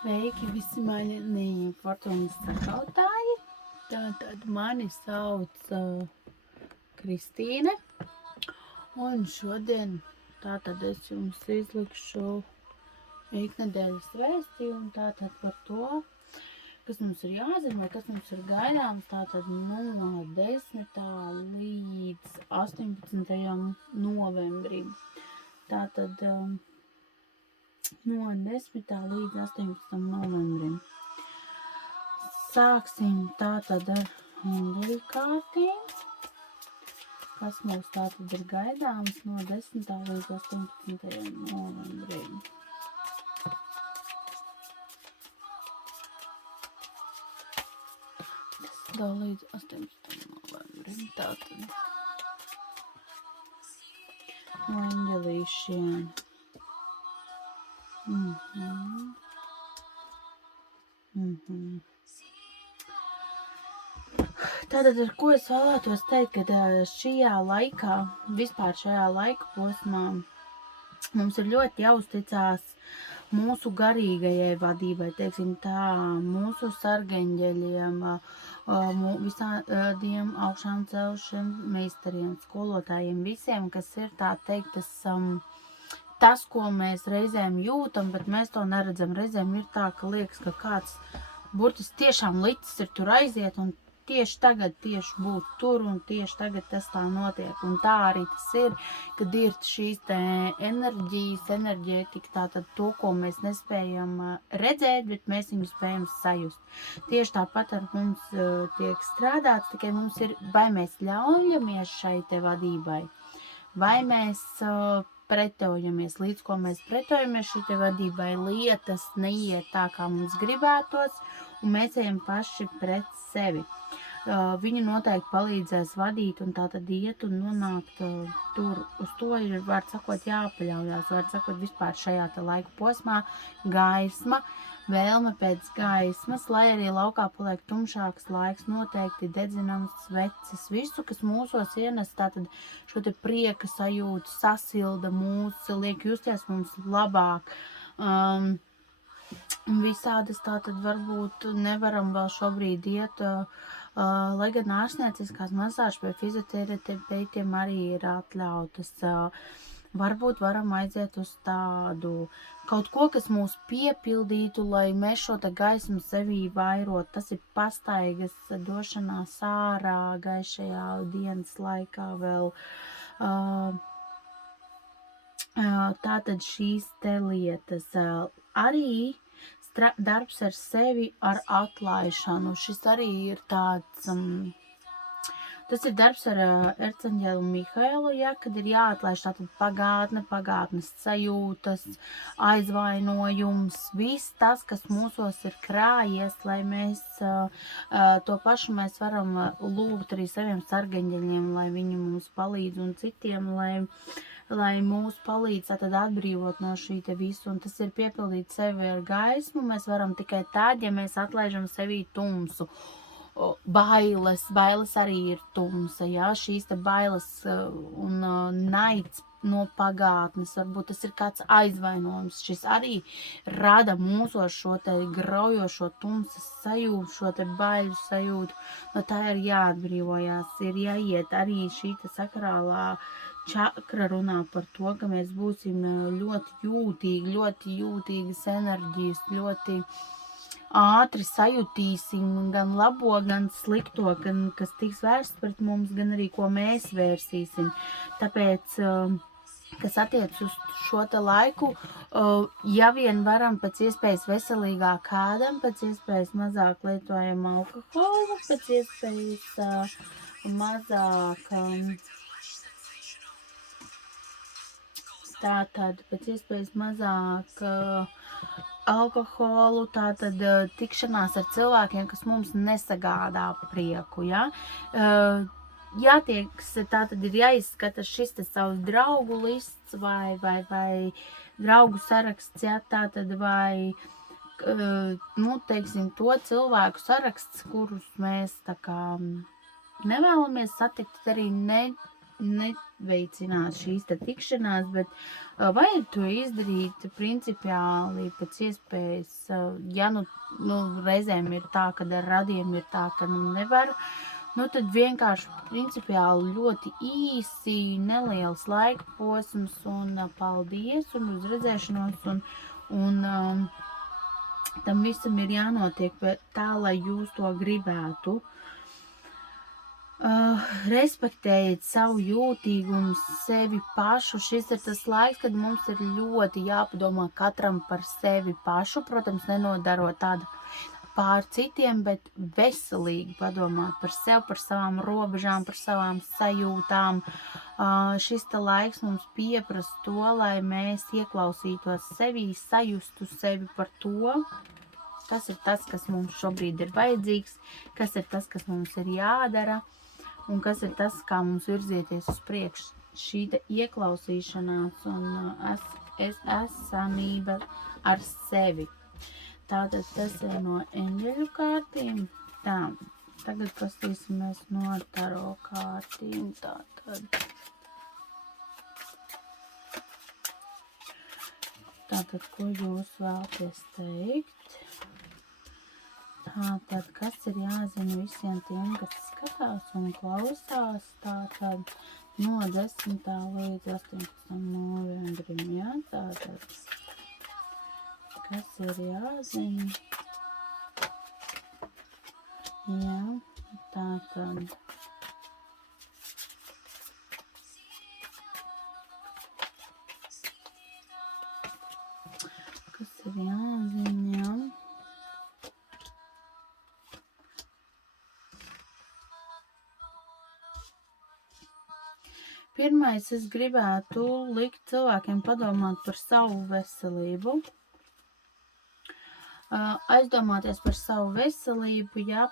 Sveiki visi mani fortūnas sakautāji. Tātad mani sauc Kristīne. Un šodien tātad es jums izlikšu iknedēļas vēstījumu tātad par to, kas mums ir jāzina vai kas mums ir gaidāms tātad no 10. līdz 18. novembrim. Tātad no 10. līdz 18. novembrim. Sāksim tātad ar eņģeļu kārtīm, kas mums tātad ir gaidāms no 10. līdz 18. novembrim. Līdz 18. novembrim tātad no eņģelīšiem. Tātad, ar ko es vēlētos teikt, ka šajā laikā, vispār šajā laika posmā, mums ir ļoti jāuzticās mūsu garīgajai vadībai, teiksim tā, mūsu sargeņģeļiem, visādiem augšām celšiem meistariem, skolotājiem, visiem, kas ir tā teikt, tas, ko mēs reizēm jūtam, bet mēs to neredzam. Reizēm ir tā, ka liekas, ka kāds burtiski tiešām licis ir tur aiziet un tieši tagad tieši būt tur un tieši tagad tas tā notiek. Un tā arī tas ir, kad ir šīs te enerģētika, tātad to, ko mēs nespējam redzēt, bet mēs viņu spējam sajust. Tieši tāpat ar mums tiek strādāts, tikai mums ir, vai mēs ļaujamies šai te vadībai, vai mēs pretojamies, līdz ko mēs pretojamies šī te vadībai, lietas neiet tā, kā mums gribētos, un mēs ejam paši pret sevi. Viņi noteikti palīdzēs vadīt un tātad iet un nonākt tur. Uz to ir, var sakot, jāpaļaujās, var sakot, vispār šajā te laika posmā gaisma, vēlme pēc gaismas, lai arī laukā paliek tumšāks laiks, noteikti dedzinams sveces, visu, kas mūsos ienes, tātad šo te prieka sajūtu, sasilda mūs, liek justies mums labāk. Visādas tātad varbūt nevaram vēl šobrīd iet, lai gan ārstnieciskās masāžas pie fizioterapeitiem arī ir atļautas. Varbūt varam aiziet uz tādu kaut ko, kas mūs piepildītu, lai mēs šo te gaismu sevī vairot. Tas ir pastaigas došanās ārā gaišajā dienas laikā vēl. Tātad šīs te lietas. Arī darbs ar sevi, ar atlaišanu. Šis arī ir tāds, tas ir darbs ar erceņģeli Mihailu, ja, kad ir jāatlaiž tātad pagātnes sajūtas, aizvainojums, viss tas, kas mūsos ir krājies, lai mēs to pašu mēs varam lūgt arī saviem sargeņģeļiem, lai viņi mums palīdz un citiem, lai mūs palīdz tātad atbrīvot no šī te visu, un tas ir piepildīt sevi ar gaismu, mēs varam tikai tad, ja mēs atlaižam sevī tumsu. Bailes arī ir tumsa, jā, šīs te bailes un naids no pagātnes, varbūt tas ir kāds aizvainojums, šis arī rada mūsos šo te graujošo tumsas sajūtu, šo te baiļu sajūtu, no tā ir jāatbrīvojās, ir jāiet arī šī te sakrālā čakra runā par to, ka mēs būsim ļoti jūtīgas enerģijas, ļoti ātri sajutīsim gan labo, gan slikto, kas tiks vērsts pret mums, gan arī ko mēs vērsīsim. Tāpēc, kas attiec uz šo te laiku, ja vien varam pēc iespējas veselīgāk ēdam, pēc iespējas mazāk lietojam alkoholu, pēc iespējas mazāk tātad pēc iespējas mazāk alkoholu, tātad tikšanās ar cilvēkiem, kas mums nesagādā prieku, ja? Jātieks, tātad ir jāizskata šis te savs draugu lists vai draugu saraksts, ja? Tātad vai, teiksim, to cilvēku saraksts, kurus mēs tā kā nevēlamies satikt, arī neveicināt šīs te tikšanās, bet vajag to izdarīt principiāli pēc iespējas, ja nu reizēm ir tā, kad ar radiem ir tā, ka nevar, tad vienkārši principiāli ļoti īsi, neliels laika posms un paldies un uz redzēšanos un tam visam ir jānotiek tā, lai jūs to gribētu. Respektējiet savu jūtīgumu, sevi pašu. Šis ir tas laiks, kad mums ir ļoti jāpadomā katram par sevi pašu. Protams, nenodarot tādu pār citiem, bet veselīgi padomāt par sevi, par savām robežām, par savām sajūtām. Šis te laiks mums pieprasa to, lai mēs ieklausītos sevī, sajustu sevi par to, kas ir tas, kas mums šobrīd ir vajadzīgs, kas ir tas, kas mums ir jādara. Un kas ir tas, kā mums virzieties uz priekšu, šī ieklausīšanās un esamība ar sevi. Tātad tas ir no eņģeļu kārtīm. Tā, tagad pastīsimies no taro kārtīm. Tātad, ko jūs vēlaties teikt? Tātad, kas ir jāzina visiem tiem, kas skatās un klausās, tātad no 10. līdz 18. novembrim, jā, tātad, kas ir jāzina, jā, tātad, kas ir jāzina, jā. Pirmais, es gribētu likt cilvēkiem padomāt par savu veselību. Aizdomāties par savu veselību, jā,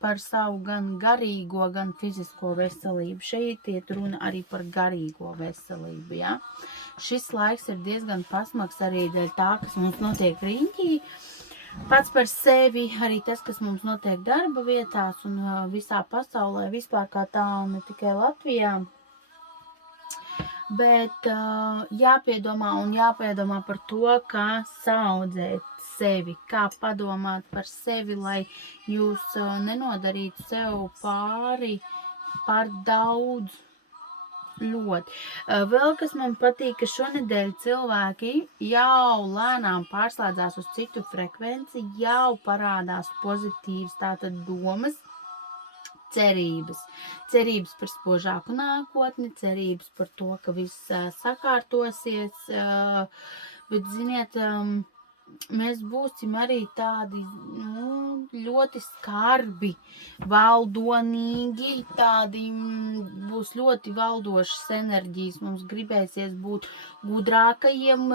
par savu gan garīgo, gan fizisko veselību. Šeit iet runa arī par garīgo veselību, jā. Šis laiks ir diezgan pasmags arī dēļ tā, kas mums notiek riņķī. Pats par sevi, arī tas, kas mums notiek darba vietās un visā pasaulē, vispār kā tā, ne tikai Latvijā. Bet jāpiedomā par to, kā saaudzēt sevi, kā padomāt par sevi, lai jūs nenodarītu sev pār daudz. Ļoti. Vēl, kas man patīk, ka šonedēļ cilvēki jau lēnām pārslēdzās uz citu frekvenci, jau parādās pozitīvas tātad domas, cerības. Cerības par spožāku nākotni, cerības par to, ka viss sakārtosies, bet, ziniet, mēs būsim arī tādi ļoti skarbi, valdonīgi, tādi būs ļoti valdošas enerģijas. Mums gribēsies būt gudrākajiem,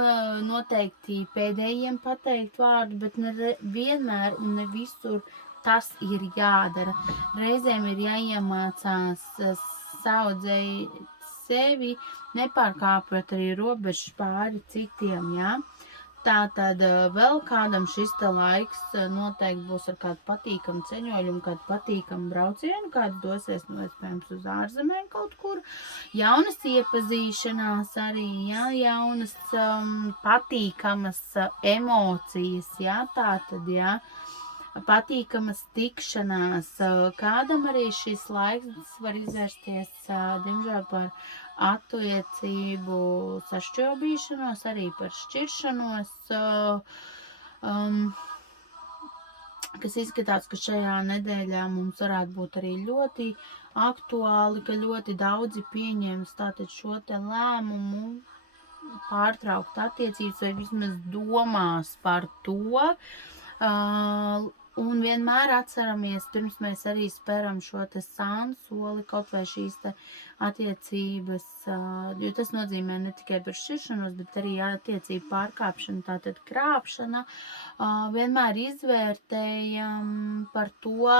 noteikti pēdējiem pateikt vārdu, bet ne vienmēr un ne visur tas ir jādara. Reizēm ir jāiemācās saudzēt sevi, nepārkāpjot arī robežas pāri citiem, jā. Tātad vēl kādam šis te laiks noteikti būs ar kādu patīkamu ceļojumu, kādu patīkamu braucienu, kāds dosies, iespējams, uz ārzemēm kaut kur. Jaunas iepazīšanās arī, jā, jaunas patīkamas emocijas, jā, tātad, jā. Patīkamas tikšanās. Kādam arī šis laiks var izvērsties, diemžēl, par attiecību sašķobīšanos, arī par šķiršanos, kas izskatās, ka šajā nedēļā mums varētu būt arī ļoti aktuāli, ka ļoti daudzi pieņems tātad šo te lēmumu pārtraukt attiecības vai vismaz domās par to. Un vienmēr atceramies, pirms mēs arī speram šo te sānu soli, kaut vai šīs te attiecības, jo tas nozīmē ne tikai par šķiršanos, bet arī attiecību pārkāpšanu, tātad krāpšana. Vienmēr izvērtējam par to,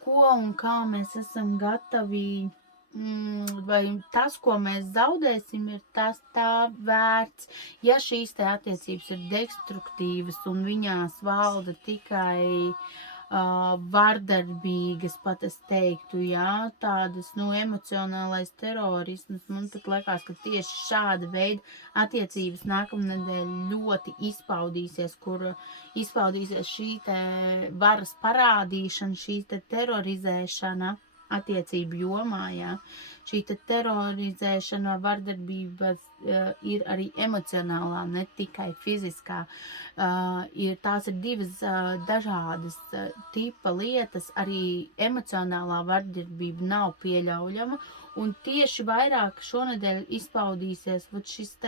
ko un kā mēs esam gatavi, vai tas, ko mēs zaudēsim, ir tas tā vērts. Ja šīs te attiecības ir destruktīvas un viņās valda tikai vardarbīgas, pat es teiktu, jā, tādas, emocionālais terorisms. Man pat liekas, ka tieši šāda veida attiecības nākamnedēļ ļoti izpaudīsies, kur izpaudīsies šī te varas parādīšana, šī te terorizēšana attiecību jomā, jā. Šī te terorizēšana, vardarbības ir arī emocionālā, ne tikai fiziskā. Tās ir divas dažādas tipa lietas, arī emocionālā vardarbība nav pieļaujama, un tieši vairāk šonedēļ izpaudīsies šis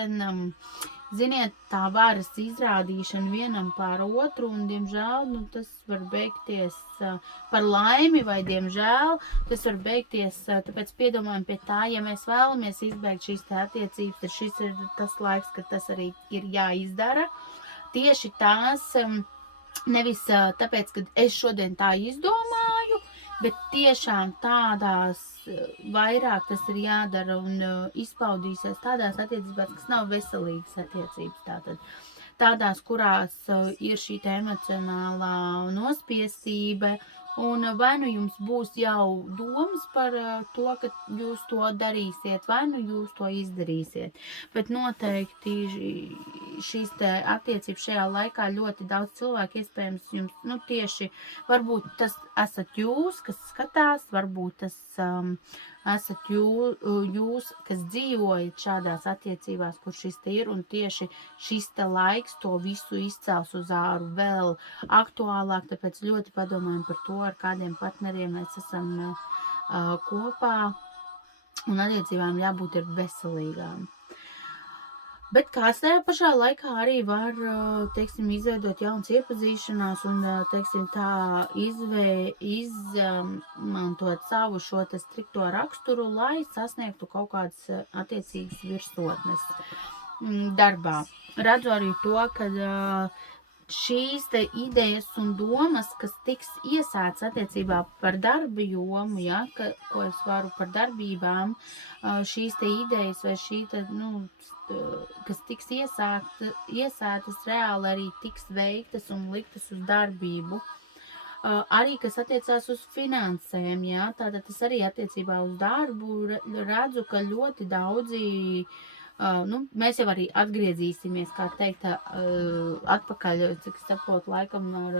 ziniet, tā varas izrādīšana vienam pār otru, un, diemžēl, tas var beigties par laimi, vai, diemžēl, tas var beigties, tāpēc piedomājam pie tā, ja mēs vēlamies izbeigt šīs te attiecības, tad šis ir tas laiks, kad tas arī ir jāizdara. Tieši tās, nevis tāpēc, ka es šodien tā izdomāju, bet tiešām tādās vairāk tas ir jādara un izpaudīsies tādās attiecībās, kas nav veselīgas attiecības. Tātad tādās, kurās ir šī emocionālā nospiestība, un vai nu jums būs jau domas par to, ka jūs to darīsiet, vai nu jūs to izdarīsiet. Bet noteikti šīs te attiecības šajā laikā ļoti daudz cilvēku iespējams jums, tieši varbūt tas esat jūs, kas skatās, varbūt tas esat jūs, kas dzīvojat šādās attiecībās, kur šis te ir, un tieši šis te laiks to visu izcels uz āru vēl aktuālāk, tāpēc ļoti padomājam par to, ar kādiem partneriem mēs esam kopā, un attiecībām jābūt ir veselīgām. Bet kāds tajā pašā laikā arī var, izveidot jaunas iepazīšanās un, tā izmantot savu šo te strikto raksturu, lai sasniegtu kaut kādas attiecīgas virsotnes darbā. Redzu arī to, ka šīs te idejas un domas, kas tiks iesākts attiecībā par darba jomu, ja, ko es varu par darbībām, šīs te idejas vai šī te, kas tiks iesētas reāli arī tiks veiktas un liktas uz darbību. Arī, kas attiecās uz finansēm, jā, tātad tas arī attiecībā uz darbu redzu, ka ļoti daudzi, mēs jau arī atgriezīsimies, kā teikt, atpakaļ, cik saprotu, laikam ar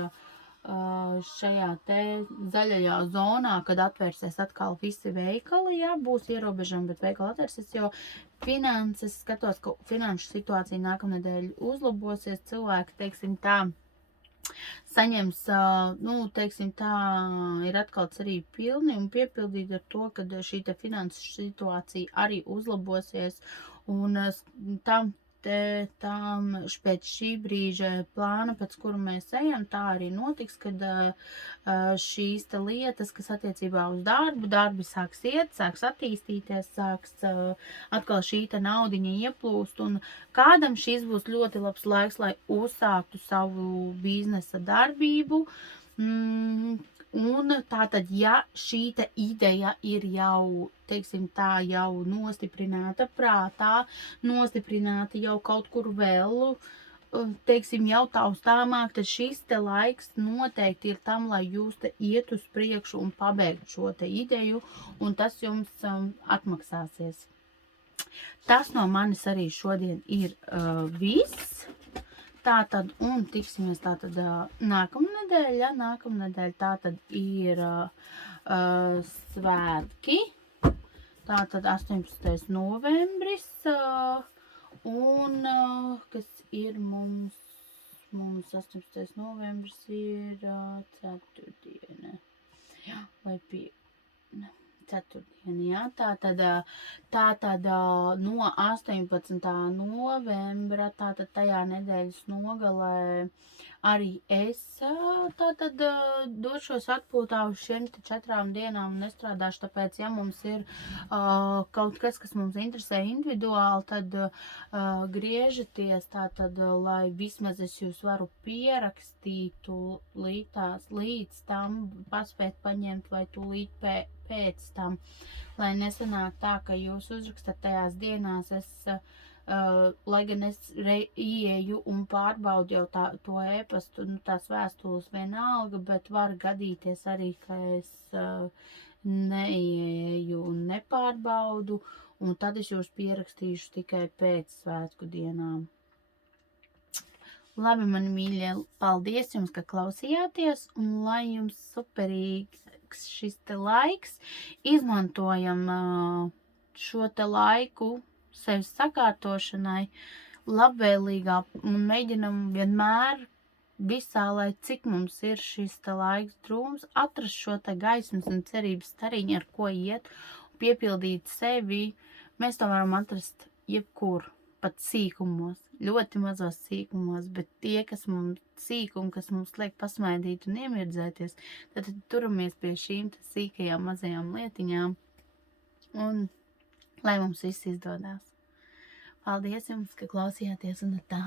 šajā te zaļajā zonā, kad atvērsies atkal visi veikali, jā, būs ierobežami, bet veikali atvērsies, jo finanses, skatos, ka finanšu situācija nākamnedēļ uzlabosies, cilvēki, teiksim tā, saņems, ir atkal cerīgi pilni un piepildīti ar to, ka šī te finanses situācija arī uzlabosies, un pēc šī brīža plāna, pēc kuru mēs ejam, tā arī notiks, kad šīs te lietas, kas attiecībā uz darbi sāks attīstīties, sāks atkal šī te naudiņa ieplūst, un kādam šis būs ļoti labs laiks, lai uzsāktu savu biznesa darbību. Un tātad, ja šī te ideja ir jau, jau nostiprināta prātā, nostiprināta jau kaut kur vēl, jau taustāmāk, tad šis te laiks noteikti ir tam, lai jūs te iet uz priekšu un pabeigt šo te ideju, un tas jums atmaksāsies. Tas no manis arī šodien ir viss. Tātad, un tiksimies tātad nākamnedēļ, nākamnedēļ tātad ir svētki, tātad 18. novembris, un kas ir mums 18. novembris ir ceturtdiena, vai ceturtdiena, tātad no 18. novembra, tātad tajā nedēļas nogalē arī es došos atpūtā uz šiem 4 dienām un nestrādāšu, tāpēc, ja mums ir kaut kas mums interesē individuāli, tad griežaties tātad, lai vismaz es jūs varu pierakstītu līdz tam, paspēt paņemt vai tūlīt pēc tam, lai nesanāk tā, ka jūs uzrakstat tajās dienās, es lai gan es ieeju un pārbaudu jau to ēpastu, tās vēstules vienalga, bet var gadīties arī, ka es neieeju un nepārbaudu, un tad es jūs pierakstīšu tikai pēc svētku dienām. Labi, mani mīļie, paldies jums, ka klausījāties, un lai jums superīgs šis te laiks. Izmantojam šo te laiku sevis sakārtošanai labvēlīgā un mēģinam vienmēr visā, lai cik mums ir šis te laiks drūms, atrast šo te gaismas un cerības stariņu, ar ko iet, piepildīt sevi. Mēs to varam atrast jebkur, pat sīkumos, ļoti mazos sīkumos, bet tie, kas mums sīkumi, kas mums liek pasmaidīt un iemirdzēties, tad turamies pie šīm te sīkajām mazajām lietiņām, un lai mums viss izdodās. Paldies jums, ka klausījāties, un tā.